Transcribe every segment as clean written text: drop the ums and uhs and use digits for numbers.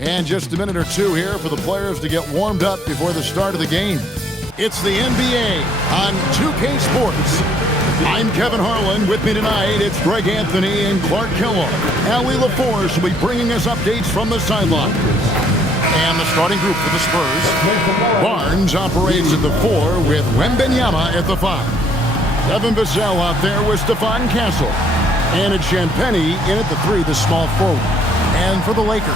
And just a minute or two here for the players to get warmed up before the start of the game. It's the NBA on 2K Sports. I'm Kevin Harlan. With me tonight, it's Greg Anthony and Clark Kellogg. Allie LaForce will be bringing us updates from the sideline. And the starting group for the Spurs. Barnes operates at the 4 with Wembanyama at the 5. Devin Vassell out there with Stephon Castle. And it's Champagnie in at the 3, the small forward. And for the Lakers,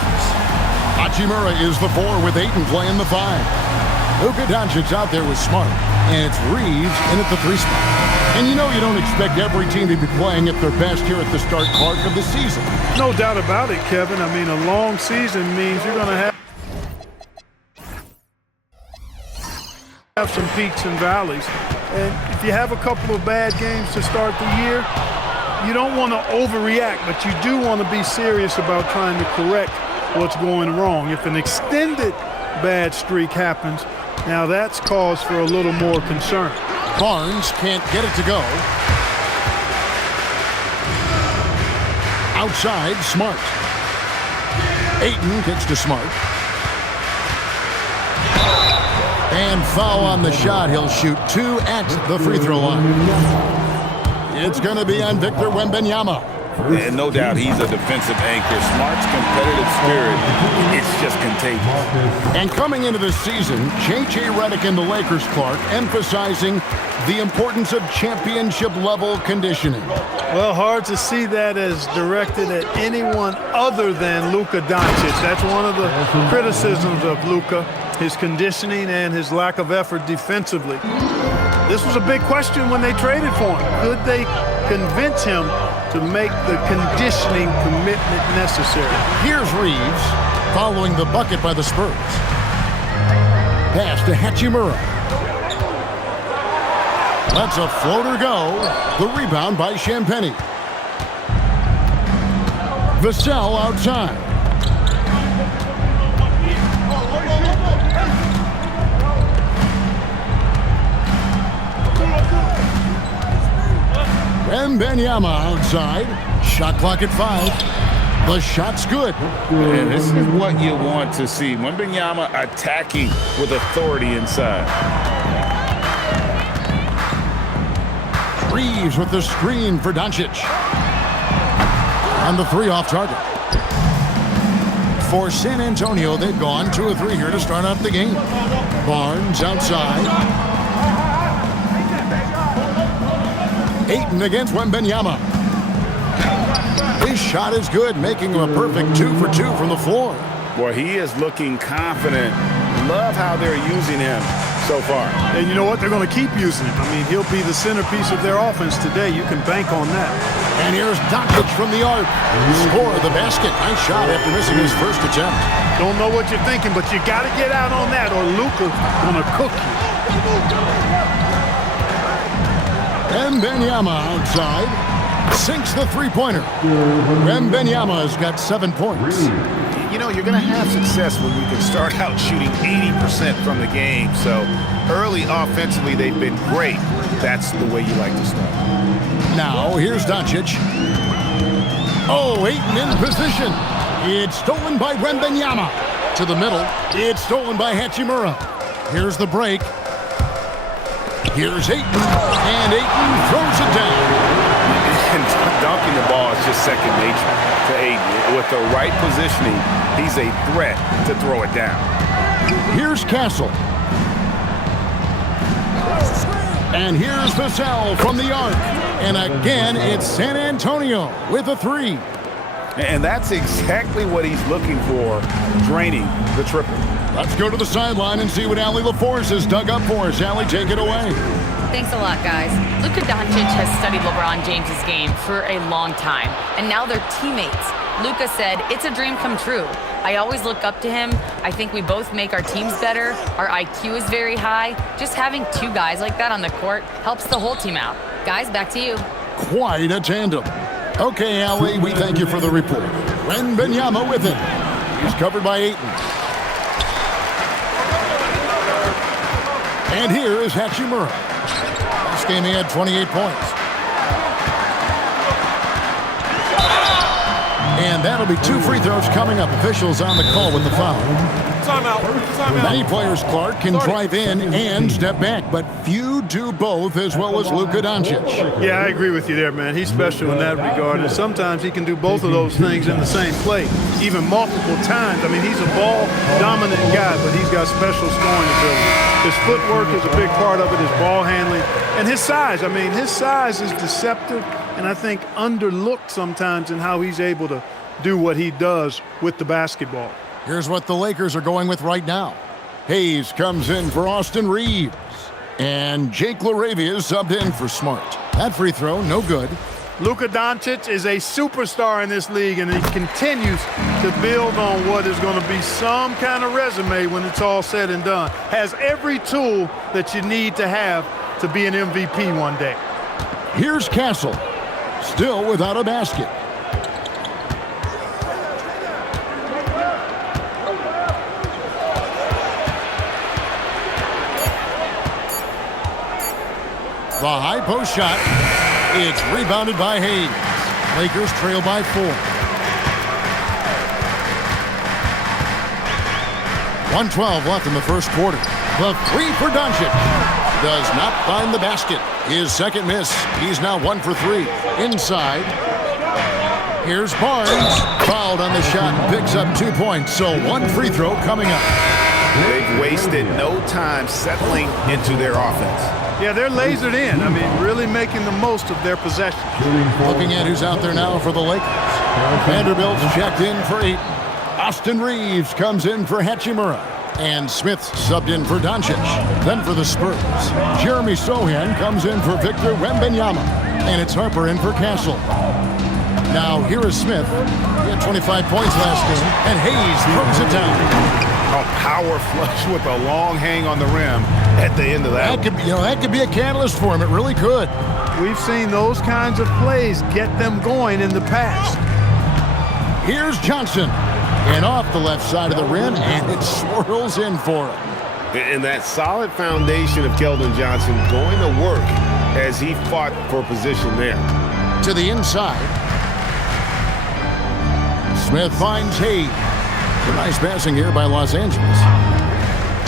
Hachimura is the 4 with Ayton playing the 5. Luka Doncic out there with Smart. And it's Reeves in at the 3 spot. And you know you don't expect every team to be playing at their best here at the start, Clark, of the season. No doubt about it, Kevin. I mean, a long season means you're going to have some peaks and valleys. And if you have a couple of bad games to start the year, you don't want to overreact, but you do want to be serious about trying to correct what's going wrong. If an extended bad streak happens, now that's cause for a little more concern. Barnes can't get it to go. Outside, Smart. Ayton kicks to Smart. And foul on the shot. He'll shoot 2 at the free throw line. It's going to be on Victor Wembanyama. And no doubt he's a defensive anchor. Smart's competitive spirit, it's just contagious. And coming into this season, J.J. Redick and the Lakers, Clark, emphasizing the importance of championship-level conditioning. Well, hard to see that as directed at anyone other than Luka Doncic. That's one of the criticisms of Luka, his conditioning and his lack of effort defensively. This was a big question when they traded for him. Could they convince him to make the conditioning commitment necessary? Here's Reeves following the bucket by the Spurs. Pass to Hachimura. Lets a floater go. The rebound by Champagnie. Vassell outside. Wembanyama outside. Shot clock at 5. The shot's good. And this is what you want to see. Wembanyama attacking with authority inside. Reeves with the screen for Doncic. On the 3 off target. For San Antonio, they've gone 2 of 3 here to start out the game. Barnes outside. Ayton against Wembanyama. His shot is good, making him a perfect 2 for 2 from the floor. Boy, he is looking confident. Love how they're using him so far. And you know what? They're going to keep using him. I mean, he'll be the centerpiece of their offense today. You can bank on that. And here's Doncic from the arc. Score the basket. Nice shot after missing his first attempt. Don't know what you're thinking, but you got to get out on that or Luka's going to cook you. Wembanyama outside. Sinks the three-pointer. Wembanyama's got 7 points. You know, you're going to have success when you can start out shooting 80% from the game. So early offensively, they've been great. That's the way you like to start. Now, here's Doncic. Oh, Ayton in position. It's stolen by Wembanyama. To the middle. It's stolen by Hachimura. Here's the break. Here's Ayton. And Ayton throws it down. And dunking the ball is just second nature to Ayton. With the right positioning, he's a threat to throw it down. Here's Castle. And here's Vassell from the arc. And again, it's San Antonio with a 3. And that's exactly what he's looking for, draining the triple. Let's go to the sideline and see what Allie LaForce has dug up for us. Allie, take it away. Thanks a lot, guys. Luka Doncic has studied LeBron James's game for a long time, and now they're teammates. Luka said, "It's a dream come true. I always look up to him. I think we both make our teams better. Our IQ is very high. Just having 2 guys like that on the court helps the whole team out." Guys, back to you. Quite a tandem. Okay, Allie, we thank you for the report. Wembanyama with it. He's covered by Ayton. And here is Hachimura. This game he had 28 points. And that'll be 2 free throws coming up. Officials on the call with the foul. Timeout. Many players, Clark, can drive in and step back, but few do both as well as Luka Doncic. Yeah, I agree with you there, man. He's special in that regard, and sometimes he can do both of those things in the same play, even multiple times. I mean, he's a ball-dominant guy, but he's got special scoring ability. His footwork is a big part of it, his ball handling, and his size. I mean, his size is deceptive, and I think underlooked sometimes in how he's able to do what he does with the basketball. Here's what the Lakers are going with right now. Hayes comes in for Austin Reeves. And Jake LaRavia is subbed in for Smart. That free throw, no good. Luka Doncic is a superstar in this league, and he continues to build on what is going to be some kind of resume when it's all said and done. Has every tool that you need to have to be an MVP one day. Here's Castle, still without a basket. The high post shot. It's rebounded by Hayes. Lakers trail by 4. 1:12 left in the first quarter. The three for Doncic. Does not find the basket. His second miss. He's now 1 for 3. Inside. Here's Barnes. Fouled on the shot and picks up 2 points. So 1 free throw coming up. They've wasted no time settling into their offense. Yeah, they're lasered in. I mean, really making the most of their possession. Looking at who's out there now for the Lakers. Vanderbilt's checked in for 8. Austin Reeves comes in for Hachimura. And Smith subbed in for Doncic. Then for the Spurs, Jeremy Sohan comes in for Victor Wembanyama. And it's Harper in for Castle. Now here is Smith. He had 25 points last game. And Hayes throws it down. A power flush with a long hang on the rim at the end of that. That could be a catalyst for him. It really could. We've seen those kinds of plays get them going in the past. Here's Johnson. And off the left side of the rim, and it swirls in for him. And that solid foundation of Keldon Johnson going to work as he fought for position there. To the inside. Smith finds Hayes. Nice passing here by Los Angeles.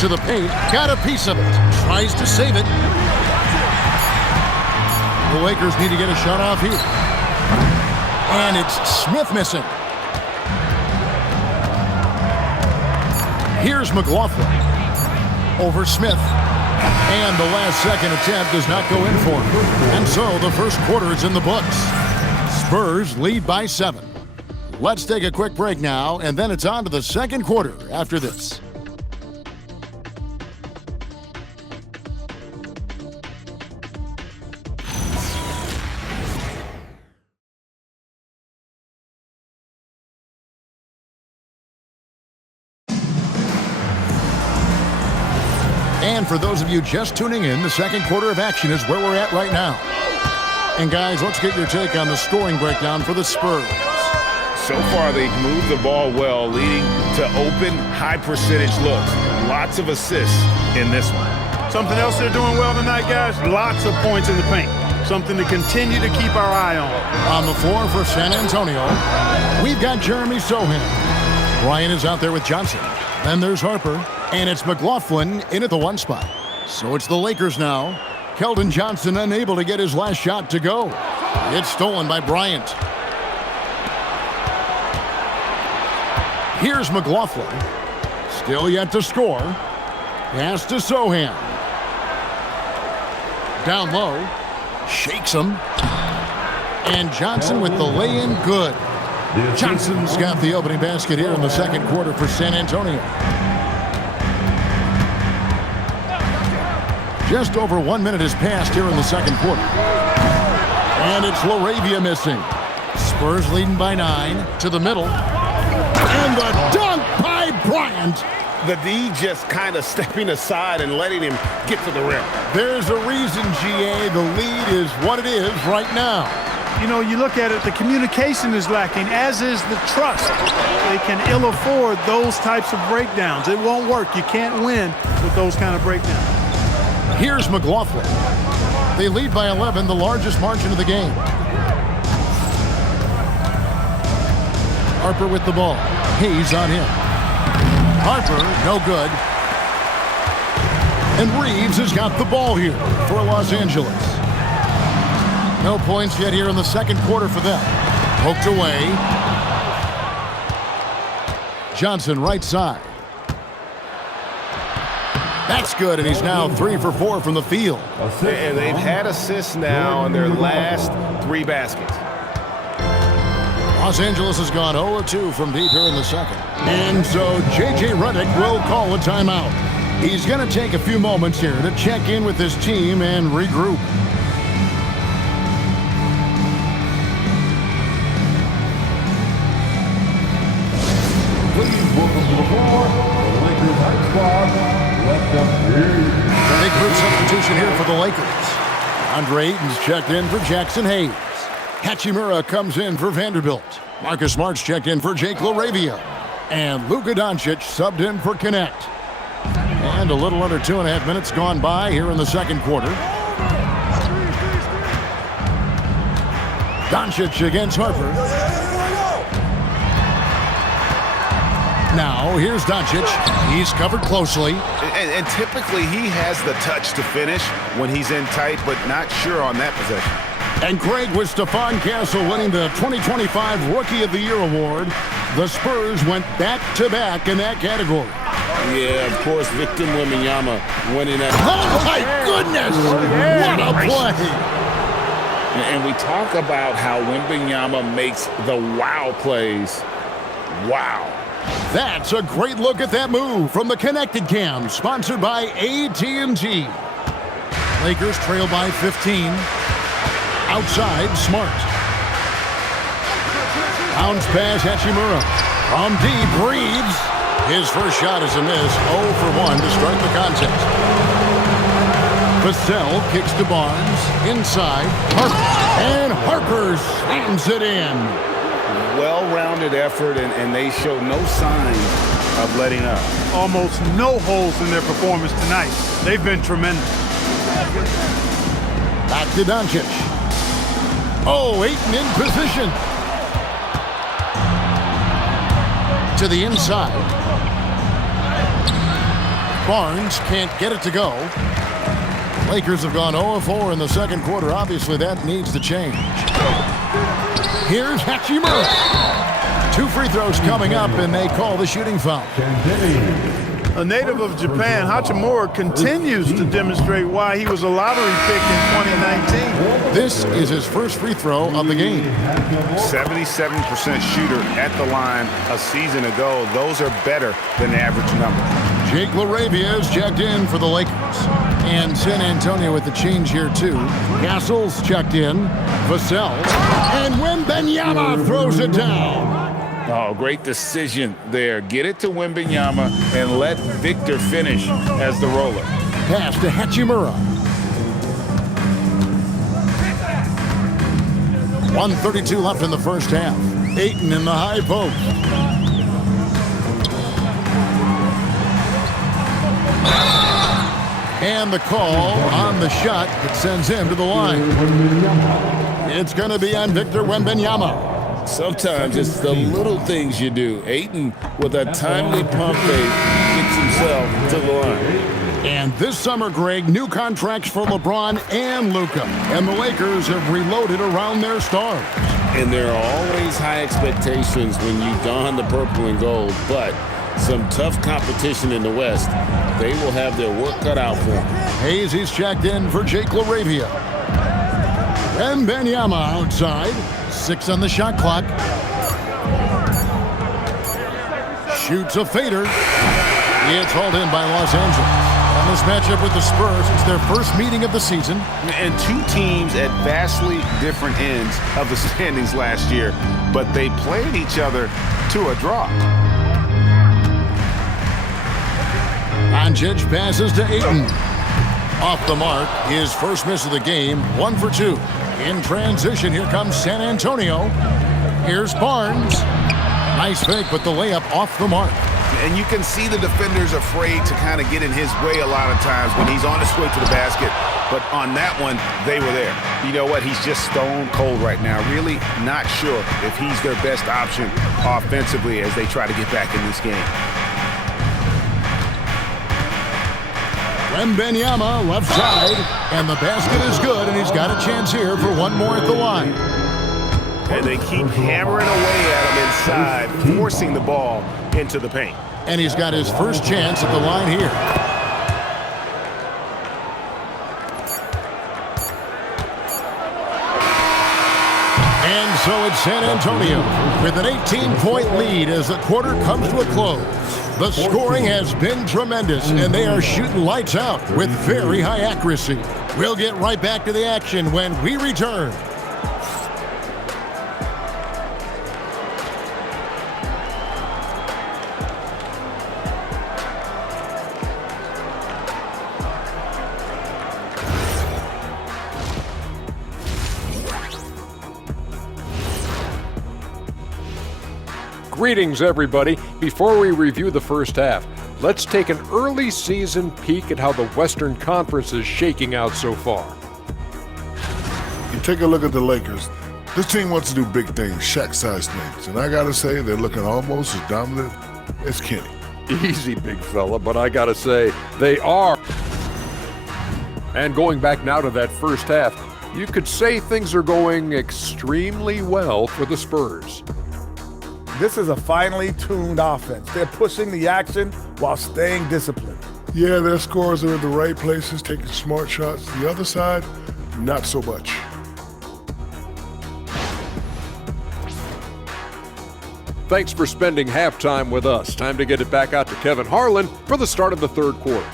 To the paint. Got a piece of it. Tries to save it. The Lakers need to get a shot off here. And it's Smith missing. Here's McLaughlin. Over Smith. And the last second attempt does not go in for him. And so the first quarter is in the books. Spurs lead by 7. Let's take a quick break now, and then it's on to the second quarter after this. And for those of you just tuning in, the second quarter of action is where we're at right now. And guys, let's get your take on the scoring breakdown for the Spurs. So far, they've moved the ball well, leading to open, high-percentage looks. Lots of assists in this one. Something else they're doing well tonight, guys, lots of points in the paint. Something to continue to keep our eye on. On the floor for San Antonio, we've got Jeremy Sohan. Bryant is out there with Johnson. Then there's Harper, and it's McLaughlin in at the 1 spot. So it's the Lakers now. Keldon Johnson unable to get his last shot to go. It's stolen by Bryant. Here's McLaughlin. Still yet to score. Pass to Sohan. Down low. Shakes him. And Johnson with the lay-in good. Johnson's got the opening basket here in the second quarter for San Antonio. Just over 1 minute has passed here in the second quarter. And it's LaRavia missing. Spurs leading by 9 to the middle. And the dunk by Bryant. The D just kind of stepping aside and letting him get to the rim. There's a reason, GA, the lead is what it is right now. You know, you look at it, the communication is lacking, as is the trust. They can ill afford those types of breakdowns. It won't work. You can't win with those kind of breakdowns. Here's McLaughlin. They lead by 11, the largest margin of the game. Harper with the ball. Hayes on him. Harper, no good. And Reeves has got the ball here for Los Angeles. No points yet here in the second quarter for them. Poked away. Johnson right side. That's good, and he's now 3 for 4 from the field. And they've had assists now in their last 3 baskets. Los Angeles has gone 0-2 from deep here in the second. And so J.J. Redick will call a timeout. He's going to take a few moments here to check in with his team and regroup. Please welcome to the floor, the Lakers High Squad. Big group substitution here for the Lakers. Andre Ayton's checked in for Jackson Hayes. Hachimura comes in for Vanderbilt. Marcus Smart's checked in for Jake LaRavia. And Luka Doncic subbed in for Connect. And a little under 2.5 minutes gone by here in the second quarter. Doncic against Harper. Now, here's Doncic. He's covered closely. And typically, he has the touch to finish when he's in tight, but not sure on that possession. And Craig, with Stephon Castle winning the 2025 Rookie of the Year award, the Spurs went back-to-back in that category. Yeah, of course, Victor Wembanyama winning that. Oh, my goodness! What a play! And we talk about how Wembanyama makes the wow plays. Wow. That's a great look at that move from the Connected Cam, sponsored by AT&T. Lakers trail by 15. Outside, Smart. Bounce pass, Hachimura. From deep, Reeves. His first shot is a miss, 0 for 1 to start the contest. Vassell kicks to Barnes. Inside, Harper. And Harper slams it in. Well-rounded effort, and they show no signs of letting up. Almost no holes in their performance tonight. They've been tremendous. Back to Doncic. Oh, Ayton in position. To the inside. Barnes can't get it to go. Lakers have gone 0-4 in the second quarter. Obviously, that needs to change. Here's Hachimura. 2 free throws coming up, and they call the shooting foul. A native of Japan, Hachimura continues to demonstrate why he was a lottery pick in 2019. This is his first free throw of the game. 77% shooter at the line a season ago. Those are better than the average number. Jake LaRavia is checked in for the Lakers. And San Antonio with the change here, too. Castle's checked in. Vassell. And Wembanyama throws it down. Oh, great decision there. Get it to Wembanyama and let Victor finish as the roller. Pass to Hachimura. 1:32 left in the first half. Ayton in the high post. And the call on the shot that sends him to the line. It's going to be on Victor Wembanyama. Sometimes it's the little things you do. Ayton, with a timely pump fake, gets himself to the line. And this summer, Greg, new contracts for LeBron and Luka. And the Lakers have reloaded around their stars. And there are always high expectations when you don the purple and gold, but some tough competition in the West. They will have their work cut out for them. Hayes, he's checked in for Jake LaRavia. Wembanyama outside. 6 on the shot clock. Shoots a fader. It's hauled in by Los Angeles. And this matchup with the Spurs, it's their first meeting of the season. And 2 teams at vastly different ends of the standings last year, but they played each other to a draw. Doncic passes to Ayton. Off the mark, his first miss of the game, 1 for 2. In transition, here comes San Antonio. Here's Barnes. Nice fake, but the layup off the mark. And you can see the defenders afraid to kind of get in his way a lot of times when he's on his way to the basket. but on that one, they were there. You know what? He's just stone cold right now. Really not sure if he's their best option offensively as they try to get back in this game. Wembanyama left side, and the basket is good, and he's got a chance here for one more at the line. And they keep hammering away at him inside, forcing the ball into the paint. And he's got his first chance at the line here. And so it's San Antonio with an 18-point lead as the quarter comes to a close. The scoring has been tremendous, and they are shooting lights out with very high accuracy. We'll get right back to the action when we return. Greetings, everybody. Before we review the first half, let's take an early season peek at how the Western Conference is shaking out so far. You take a look at the Lakers. This team wants to do big things, Shaq-sized things. And I got to say, they're looking almost as dominant as Kenny. Easy, big fella, but I gotta say, they are. And going back now to that first half, you could say things are going extremely well for the Spurs. This is a finely tuned offense. They're pushing the action while staying disciplined. Yeah, their scores are in the right places, taking smart shots. The other side, not so much. Thanks for spending halftime with us. Time to get it back out to Kevin Harlan for the start of the third quarter.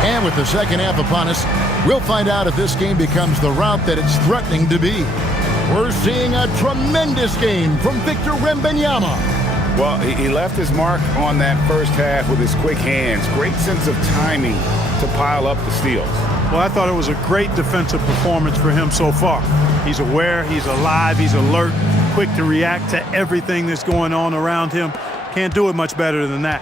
And with the second half upon us, we'll find out if this game becomes the rout that it's threatening to be. We're seeing a tremendous game from Victor Wembanyama. Well, he left his mark on that first half with his quick hands. Great sense of timing to pile up the steals. Well, I thought it was a great defensive performance for him so far. He's aware, he's alive, he's alert, quick to react to everything that's going on around him. Can't do it much better than that.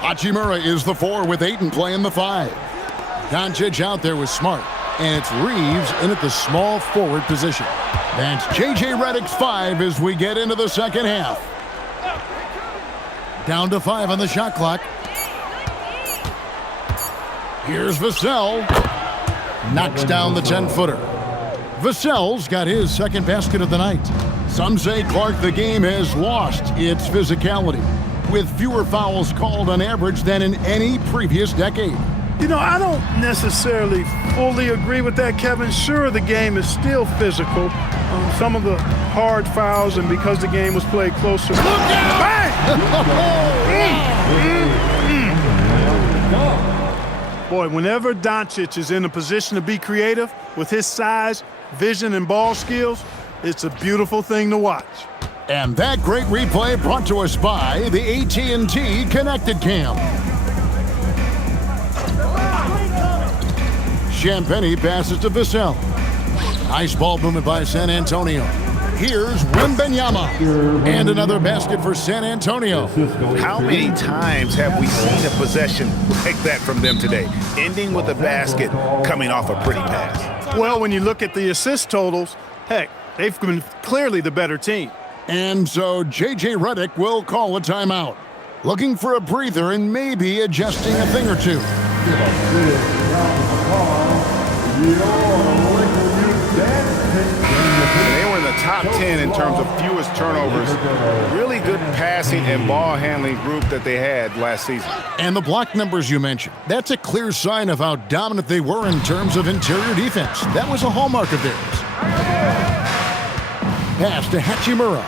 Hachimura is the 4 with Ayton playing the 5. Doncic out there with Smart. And it's Reeves in at the small forward position. That's J.J. Redick's 5 as we get into the second half. Down to 5 on the shot clock. Here's Vassell. Knocks down the 10-footer. Vassell's got his second basket of the night. Some say, Clark, the game has lost its physicality, with fewer fouls called on average than in any previous decade. You know, I don't necessarily fully agree with that, Kevin. Sure, the game is still physical. Some of the hard fouls, and because the game was played closer. Look out! Bang! Boy, whenever Doncic is in a position to be creative with his size, vision, and ball skills, it's a beautiful thing to watch. And that great replay brought to us by the AT&T Connected Cam. Champagny passes to Vassell. Nice ball movement by San Antonio. Here's Wembanyama. And another basket for San Antonio. How many times have we seen a possession like that from them today? Ending with a basket coming off a pretty pass. Well, when you look at the assist totals, heck, they've been clearly the better team. And so J.J. Redick will call a timeout. Looking for a breather and maybe adjusting a thing or two. They were in the top 10 in terms of fewest turnovers. Really good passing and ball handling group that they had last season. And the block numbers you mentioned, that's a clear sign of how dominant they were in terms of interior defense. That was a hallmark of theirs. Pass to Hachimura.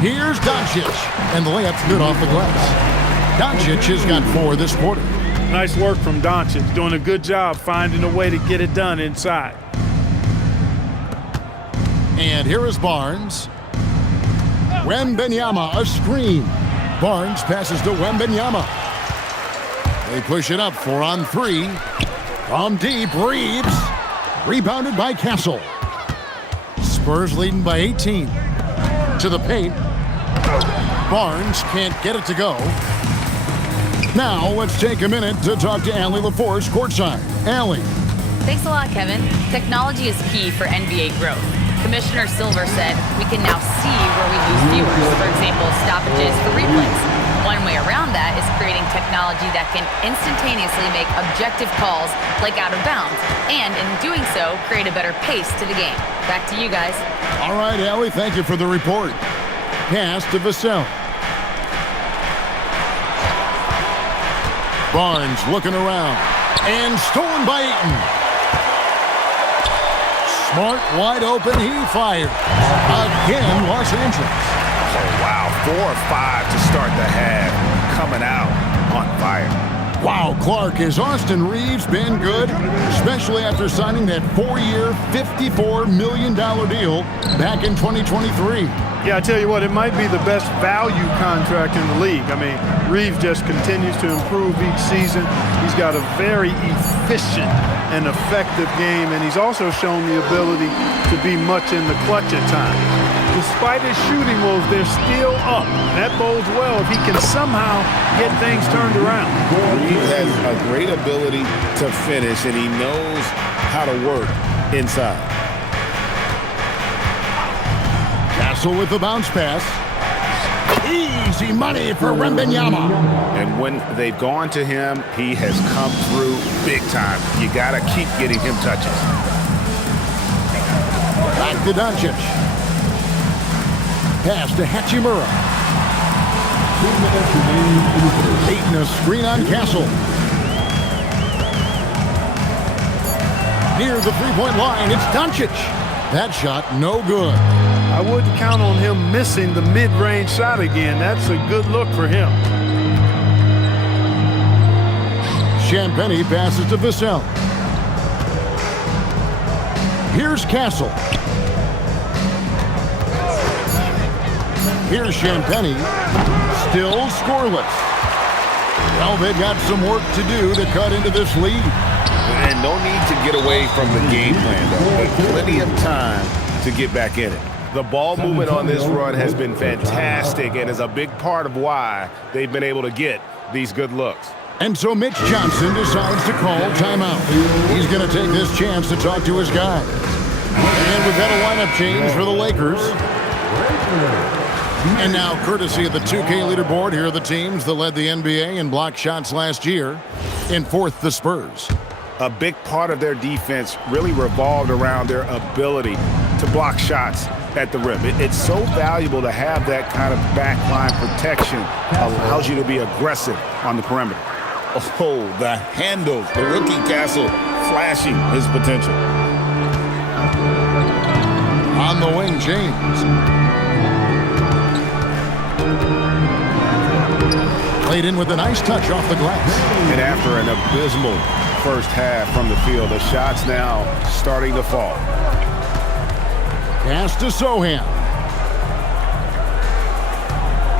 Here's Doncic, and the layup's good off the glass. Doncic has got 4 this quarter. Nice work from Doncic, doing a good job finding a way to get it done inside. And here is Barnes. Wembanyama, a screen. Barnes passes to Wembanyama. They push it up 4 on 3. From deep, Reeves. Rebounded by Castle. Spurs leading by 18. To the paint. Barnes can't get it to go. Now let's take a minute to talk to Allie LaForce courtside. Allie. Thanks a lot, Kevin. Technology is key for NBA growth. Commissioner Silver said we can now see where we lose viewers, for example, stoppages for replays. One way around that is creating technology that can instantaneously make objective calls like out of bounds, and in doing so, create a better pace to the game. Back to you guys. All right, Allie, thank you for the report. Pass to Vassell. Barnes looking around, and stolen by Ayton. Smart, wide open, he fired. Again, Los Angeles. Oh, wow, 4 or 5 to start the half, coming out on fire. Wow, Clark, has Austin Reeves been good? Especially after signing that 4-year, $54 million deal back in 2023. Yeah, I tell you what, it might be the best value contract in the league. I mean, Reeves just continues to improve each season. He's got a very efficient and effective game, and he's also shown the ability to be much in the clutch at times. Despite his shooting woes, they're still up. That bodes well if he can somehow get things turned around. He has a great ability to finish, and he knows how to work inside. Castle with the bounce pass. Easy money for Wembanyama. And when they've gone to him, he has come through big time. You got to keep getting him touches. Back to Doncic. Pass to Hachimura. Ayton a screen on Castle. Near the three-point line, it's Doncic. That shot no good. I wouldn't count on him missing the mid-range shot again. That's a good look for him. Champagnie passes to Vassell. Here's Castle. Here's Champagnie. Still scoreless. Well, they've got some work to do to cut into this lead. And no need to get away from the game plan, though. Plenty of time to get back in it. The ball movement on this run has been fantastic and is a big part of why they've been able to get these good looks. And so Mitch Johnson decides to call timeout. He's going to take this chance to talk to his guys. And we've got a lineup change for the Lakers. And now, courtesy of the 2K leaderboard, here are the teams that led the NBA in block shots last year. In fourth, the Spurs. A big part of their defense really revolved around their ability to block shots at the rim. It's so valuable to have that kind of backline protection. Allows you to be aggressive on the perimeter. Oh, the handles. The rookie Castle flashing his potential. On the wing, James. Played in with a nice touch off the glass. And after an abysmal first half from the field, the shots now starting to fall. Pass to Sohan.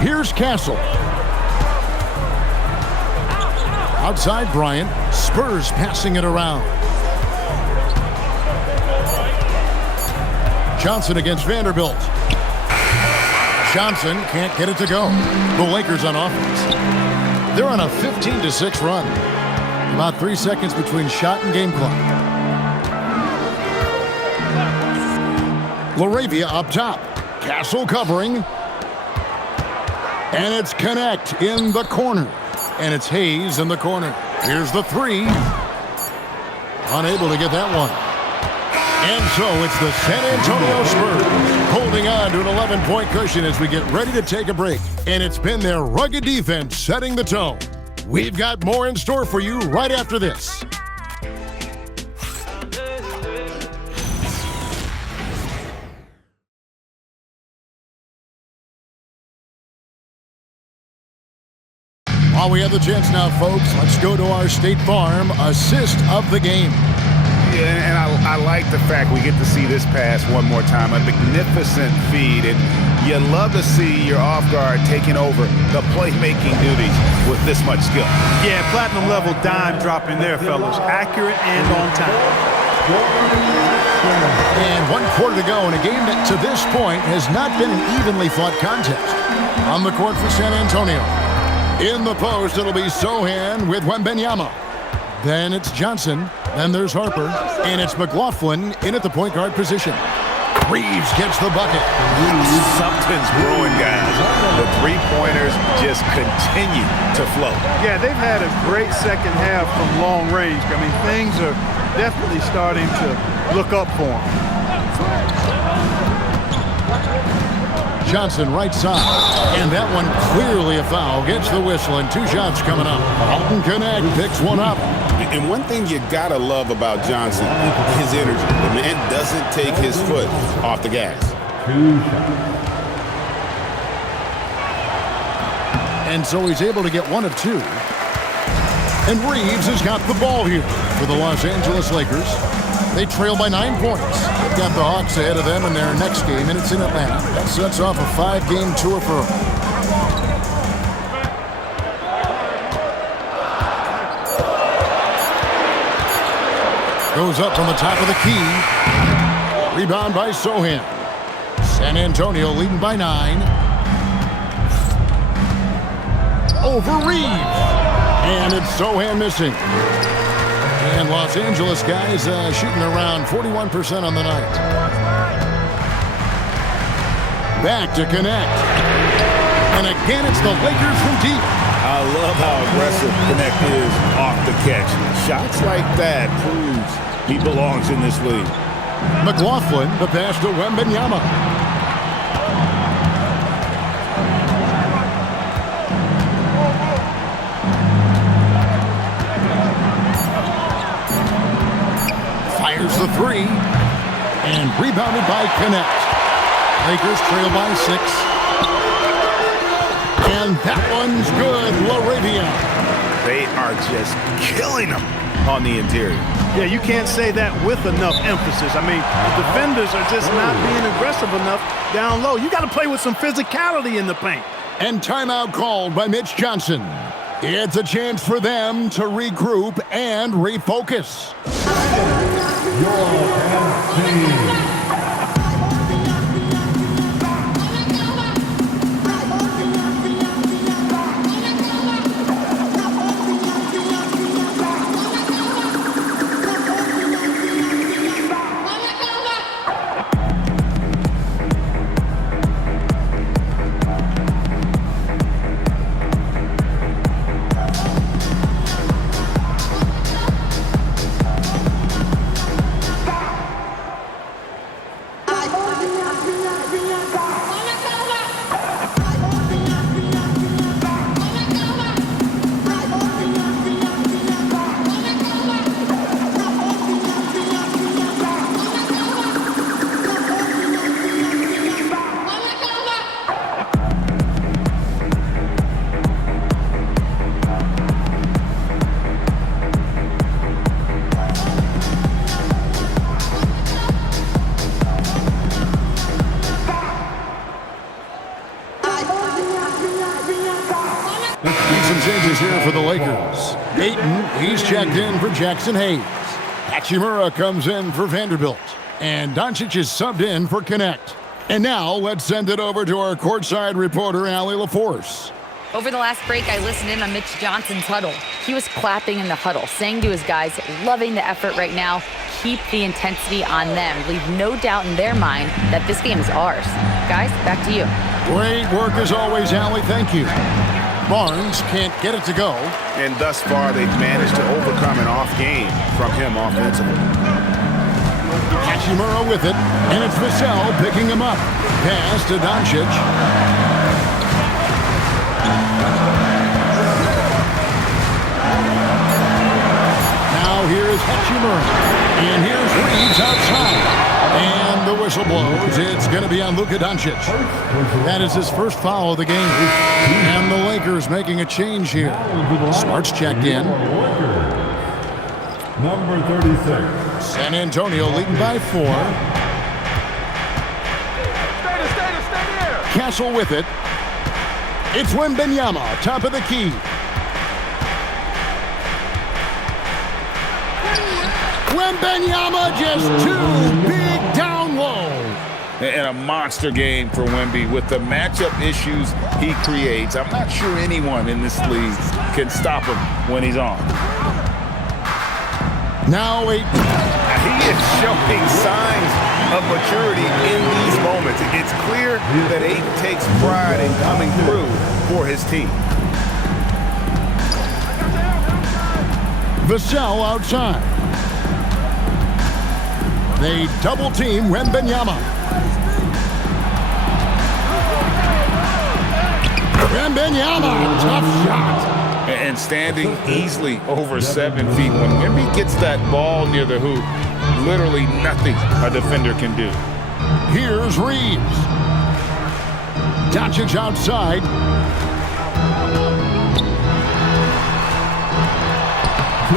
Here's Castle. Outside Bryant. Spurs passing it around. Johnson against Vanderbilt. Johnson can't get it to go. The Lakers on offense. They're on a 15-6 run. About 3 seconds between shot and game clock. LaRavia up top. Castle covering. And it's Connect in the corner. And it's Hayes in the corner. Here's the three. Unable to get that one. And so it's the San Antonio Spurs holding on to an 11-point cushion as we get ready to take a break. And it's been their rugged defense setting the tone. We've got more in store for you right after this. While we have the chance now, folks, let's go to our State Farm assist of the game. Yeah, and I like the fact we get to see this pass one more time. A magnificent feed, and you love to see your off guard taking over the playmaking duties with this much skill. Yeah, platinum level dime dropping there, fellas. Accurate and on time. And 1 quarter to go in a game that to this point has not been an evenly fought contest. On the court for San Antonio. In the post, it'll be Sohan with Wembanyama. Then it's Johnson. Then there's Harper. And it's McLaughlin in at the point guard position. Reeves gets the bucket. Something's brewing, guys. The three-pointers just continue to flow. Yeah, they've had a great second half from long range. I mean, things are definitely starting to look up for them. Johnson right side. And that one clearly a foul. Gets the whistle and 2 shots coming up. Alton Connect picks one up. And one thing you gotta love about Johnson, his energy. The man doesn't take his foot off the gas. And so he's able to get 1 of 2. And Reeves has got the ball here for the Los Angeles Lakers. They trail by 9 points. They've got the Hawks ahead of them in their next game, and it's in Atlanta. That sets off a 5-game tour for them. Goes up from the top of the key. Rebound by Sohan. San Antonio leading by 9. Over Reeves. And it's Sohan missing. And Los Angeles guys shooting around 41% on the night. Back to Connect. And again, it's the Lakers from deep. I love how aggressive Connect is off the catch. Shots like that proves he belongs in this league. McLaughlin, the pass to Wembanyama. Fires the 3. And rebounded by Connect. Lakers trail by 6. And that one's good. LaRavia. They are just killing them on the interior. Yeah, you can't say that with enough emphasis. I mean, the defenders are just not being aggressive enough down low. You got to play with some physicality in the paint. And timeout called by Mitch Johnson. It's a chance for them to regroup and refocus. Changes here for the Lakers. Ayton, he's checked in for Jackson Hayes. Hachimura comes in for Vanderbilt. And Doncic is subbed in for Connect. And now let's send it over to our courtside reporter, Allie LaForce. Over the last break, I listened in on Mitch Johnson's huddle. He was clapping in the huddle, saying to his guys, loving the effort right now, keep the intensity on them. Leave no doubt in their mind that this game is ours. Guys, back to you. Great work as always, Allie. Thank you. Barnes can't get it to go. And thus far, they've managed to overcome an off game from him offensively. Hachimura with it, and it's Vassell picking him up. Pass to Doncic. Now here's Hachimura, and here's Reeves outside. And the whistle blows. It's going to be on Luka Doncic. That is his first foul of the game. And the Lakers making a change here. Smart's checked in. Number 36. San Antonio leading by 4. Castle with it. It's Wembanyama, top of the key. Wembanyama just too big down low. And a monster game for Wemby with the matchup issues he creates. I'm not sure anyone in this league can stop him when he's on. Now Ayton. He is showing signs of maturity in these moments. It's clear that Ayton takes pride in coming through for his team. Vassell outside. They double team Wembanyama. Wembanyama, tough shot. And standing easily over 7 feet. When Wemby gets that ball near the hoop, literally nothing a defender can do. Here's Reeves. Doncic outside.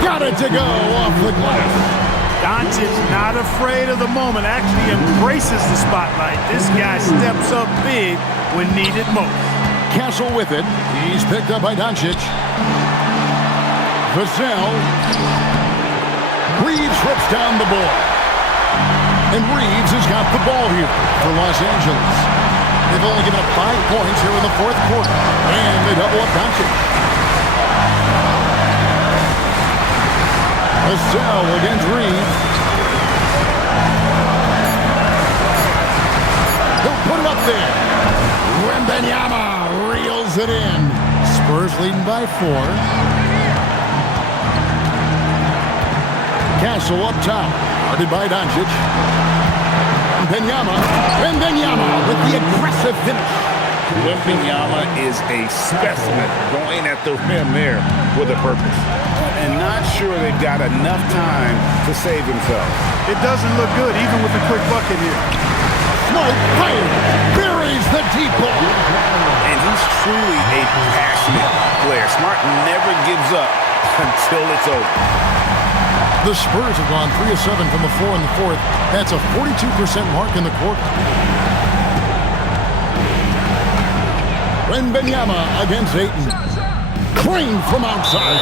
Got it to go off the glass. Doncic not afraid of the moment, actually embraces the spotlight. This guy steps up big when needed most. Castle with it. He's picked up by Doncic. Vassell. Reeves rips down the ball. And Reeves has got the ball here for Los Angeles. They've only given up 5 points here in the 4th quarter. And they double up Doncic. Vassell against Reeves. He'll put it up there. Wembanyama reels it in. Spurs leading by 4. Castle up top. Guarded by Doncic. Wembanyama with the aggressive finish. Wembanyama is a specimen going at the rim there with a purpose. And not sure they've got enough time to save themselves. It doesn't look good, even with a quick bucket here. Smart fires. Buries the deep ball. And he's truly a passionate player. Smart never gives up until it's over. The Spurs have gone 3 of 7 from the floor in the 4th. That's a 42% mark in the quarter. Wembanyama against Ayton. Crane from outside.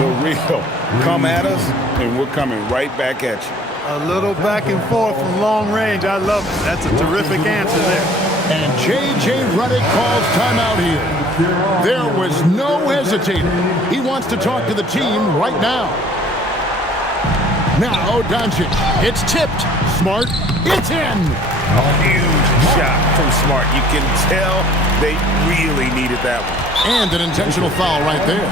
The real come at us, and we're coming right back at you. A little back and forth from long range. I love it. That's a terrific answer there. And J.J. Redick calls timeout here. There was no hesitating. He wants to talk to the team right now. Now Doncic. It's tipped. Smart. It's in. Huge shot from Smart. You can tell they really needed that one. And an intentional foul right there.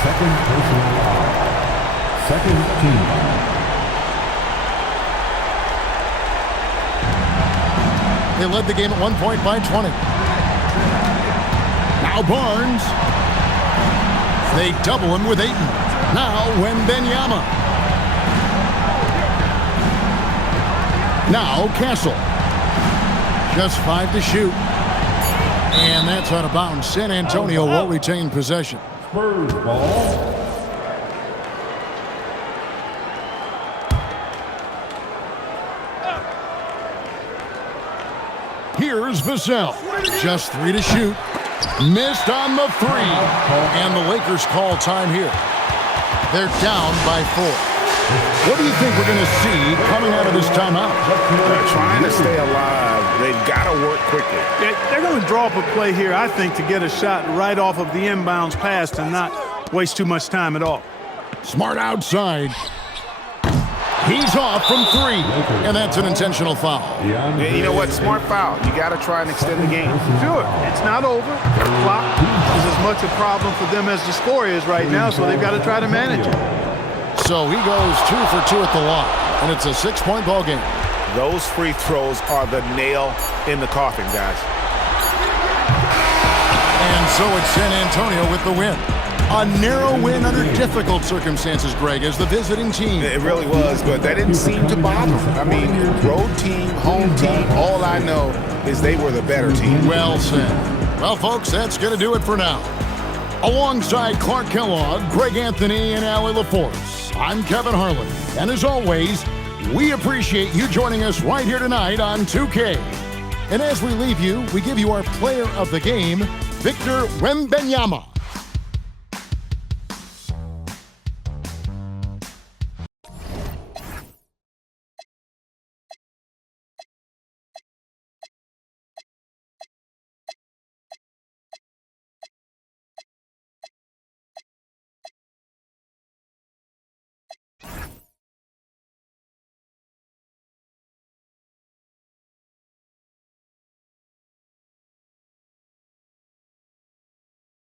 Second personal foul. Second team. They led the game at 1 point by 20. Now Barnes. They double him with Ayton. Now Wembanyama. Now Castle. Just 5 to shoot. And that's out of bounds. San Antonio will retain possession. Spurs ball. Here's Vassell. Just 3 to shoot. Missed on the 3. And the Lakers call time here. They're down by 4. What do you think we're going to see coming out of this timeout? They're trying to stay alive. They've got to work quickly. They're going to draw up a play here, I think, to get a shot right off of the inbounds pass and not waste too much time at all. Smart outside. He's off from 3. And that's an intentional foul. Yeah, you know what? Smart foul. You got to try and extend the game. Sure. It's not over. The clock is as much a problem for them as the score is right now, so they've got to try to manage it. So he goes 2 for 2 at the line, and it's a 6-point ball game. Those free throws are the nail in the coffin, guys. And so it's San Antonio with the win. A narrow win under difficult circumstances, Greg, as the visiting team. It really was, but that didn't seem to bother them. I mean, road team, home team, all I know is they were the better team. Well said. Well, folks, that's going to do it for now. Alongside Clark Kellogg, Greg Anthony, and Allie LaForce, I'm Kevin Harlan, and as always, we appreciate you joining us right here tonight on 2K. And as we leave you, we give you our player of the game, Victor Wembanyama.